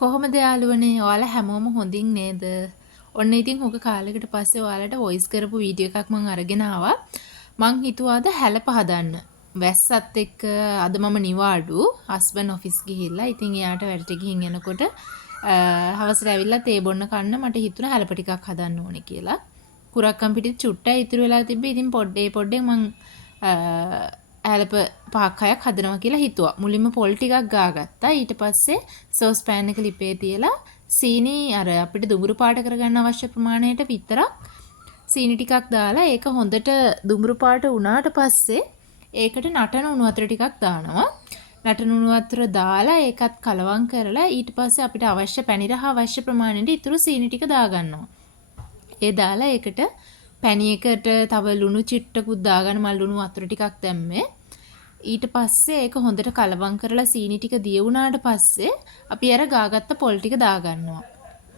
කොහොමද යාළුවනේ ඔයාලා හැමෝම හොඳින් නේද? ඔන්න ඉතින් හුඟ කාලයකට පස්සේ ඔයාලට වොයිස් කරපු වීඩියෝ එකක් මම අරගෙන ආවා. මං හිතුවාද හැලප හදන්න. වැස්සත් එක්ක අද මම නිවාඩු හස්බන්ඩ් ඔෆිස් ගිහිල්ලා. ඉතින් එයාට වැඩට ගිහින් එනකොට හවසට ඇවිල්ලා තේ බොන්න කන්න මට හිතුණා හැලප ටිකක් හදන්න ඕනේ කියලා. කුරක්කම් පිටින් චුට්ටයි ඉතුරු වෙලා තිබ්බේ. ඉතින් පොඩ්ඩේ මං ඇලප 5-6ක් හදනවා කියලා හිතුවා. මුලින්ම පොල් ටිකක් ගාගත්තා. ඊට පස්සේ සෝස් පෑන් එක ලිපේ තියලා සීනි අර අපිට දුඹුරු පාට කරගන්න අවශ්‍ය ප්‍රමාණයට විතරක් සීනි ටිකක් දාලා ඒක හොඳට දුඹුරු පාට වුණාට පස්සේ ඒකට නටන උණු වතුර ටිකක් දානවා. නටන උණු වතුර දාලා ඒකත් කලවම් කරලා ඊට පස්සේ අපිට අවශ්‍ය පැණි රහ අවශ්‍ය ප්‍රමාණයට ඉතුරු සීනි ටික දාගන්නවා. ඒ දාලා ඒකට පැණි එකට තව ලුණු චිට්ටකුත් දාගන්න මල් ලුණු වතුර ටිකක් දැම්මේ. ඊට පස්සේ ඒක හොඳට කලවම් කරලා සීනි ටික දිය වුණාට පස්සේ අපි අර ගාගත්ත පොල් ටික දාගන්නවා.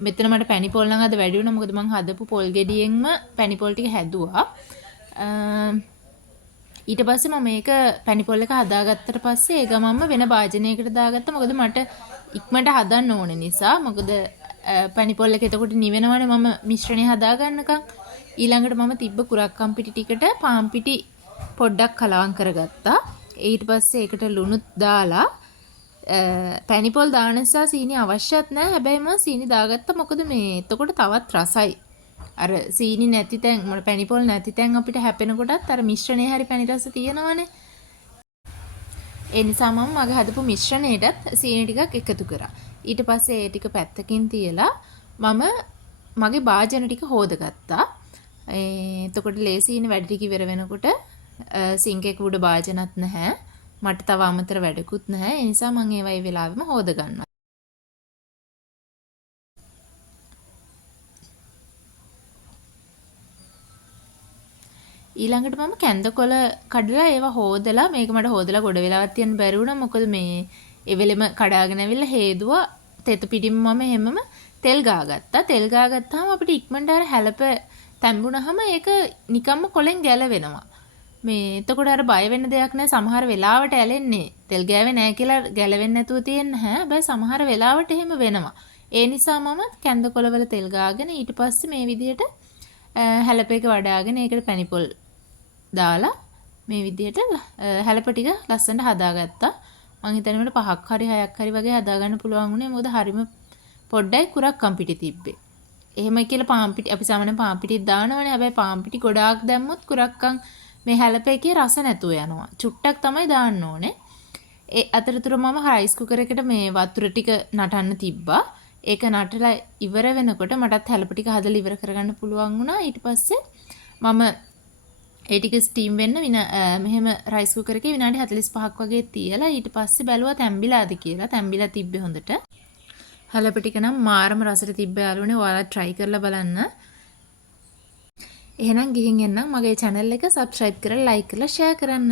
මෙතන මට පැණි පොල් නම් අද වැඩි වුණා මොකද මං හදපු පොල් ගෙඩියෙන්ම පැණි පොල් ටික හැදුවා. ඊට පස්සේ මම මේක පැණි පොල් එක හදාගත්තට පස්සේ ඒ ගමන්ම වෙන භාජනයකට දාගත්තා. මොකද මට ඉක්මනට හදන්න ඕන නිසා. මොකද පැණි පොල් එක එතකොට නිවෙනවනේ මම මිශ්‍රණය හදාගන්නකම්. ඊළඟට මම තිබ්බ කුරක්කම් පිටි ටිකට පාන් පිටි පොඩ්ඩක් කලවම් කරගත්තා. ඊට පස්සේ ඒකට ලුණුත් දාලා පැණි පොල් දාන නිසා සීනි අවශ්‍යත් නැහැ. හැබැයි මම සීනි දාගත්තා මොකද මේ එතකොට තවත් රසයි. අර සීනි නැති තැන් මම පැණි පොල් නැති තැන් අපිට හැපෙනකොටත් අර මිශ්‍රණේ හරි පැණි රස තියෙනවනේ. ඒ නිසා මම මගේ හදපු මිශ්‍රණයටත් සීනි ටිකක් එකතු කරා. ඊට පස්සේ ඒ ටික පැත්තකින් තියලා මම මගේ භාජන ටික හොදගත්තා. එතකොට ලේසියිනේ වැඩ ටික ඉවර වෙනකොට සිංක් එක උඩ භාජනත් නැහැ. මට තව අමතර වැඩකුත් නැහැ. ඒ නිසා මම ඒවා ඒ වෙලාවෙම හොද ගන්නවා. ඊළඟට මම කැන්දකොළ කඩලා ඒවා හොදලා මේක මට හොදලා ගොඩ වෙලාවක් තියන්න බැරි වුණා. මොකද මේ ඒ වෙලෙම කඩාගෙන ඇවිල්ලා හේදුවා. තෙත පිටින්ම මම හැමම තෙල් ගාගත්තා. තෙල් ගාගත්තාම අපිට ඉක්මනට අර හැලප තැඹුණාම ඒක නිකම්ම කොලෙන් ගැලවෙනවා. මේ එතකොට අර බය වෙන්න දෙයක් නැහැ. සමහර වෙලාවට ඇලෙන්නේ තෙල් ගෑවේ නැහැ කියලා ගැලවෙන්නේ නැතුව තියෙන හැ. හැබැයි සමහර වෙලාවට එහෙම වෙනවා. ඒ නිසා මම කැන්දකොළවල තෙල් ගාගෙන ඊට පස්සේ මේ විදිහට හැලප එක වඩාගෙන ඒකට පැණි පොල් දාලා මේ විදිහට හැලප ටික ලස්සනට හදාගත්තා. මං හිතන්නේ මට 5ක් හරි 6ක් හරි වගේ හදාගන්න පුළුවන් වුණේ. මොකද හරිම පොඩ්ඩයි කුරක්කම් පිටි තිබ්බේ. එහෙමයි කියලා පාන් පිටි අපි සාමාන්‍යයෙන් පාන් පිටිත් දානවනේ. හැබැයි පාන් පිටි ගොඩාක් දැම්මොත් කුරක්කම් මේ හැලප එකේ රස නැතුව යනවා. චුට්ටක් තමයි දාන්න ඕනේ. ඒ අතරතුර මම රයිස් කුකර් එකට මේ වතුර ටික නටන්න තිබ්බා. ඒක නටලා ඉවර වෙනකොට මටත් හැලප ටික හදලා ඉවර කරගන්න පුළුවන් වුණා. ඊට පස්සේ මම ඒ ටික ස්ටීම් වෙන්න මෙහෙම රයිස් කුකර් එකේ විනාඩි 45ක් වගේ තියලා ඊට පස්සේ බැලුවා තැම්බිලාද කියලා. තැම්බිලා තිබ්බේ හොඳට. හැලප ටික නම් මාරම රසට තිබ්බ යාළුවනේ. ඔයාලා try කරලා බලන්න. එහෙනම් ගිහින් එන්නම් මගේ channel එක subscribe කරලා like කරලා share කරන්න.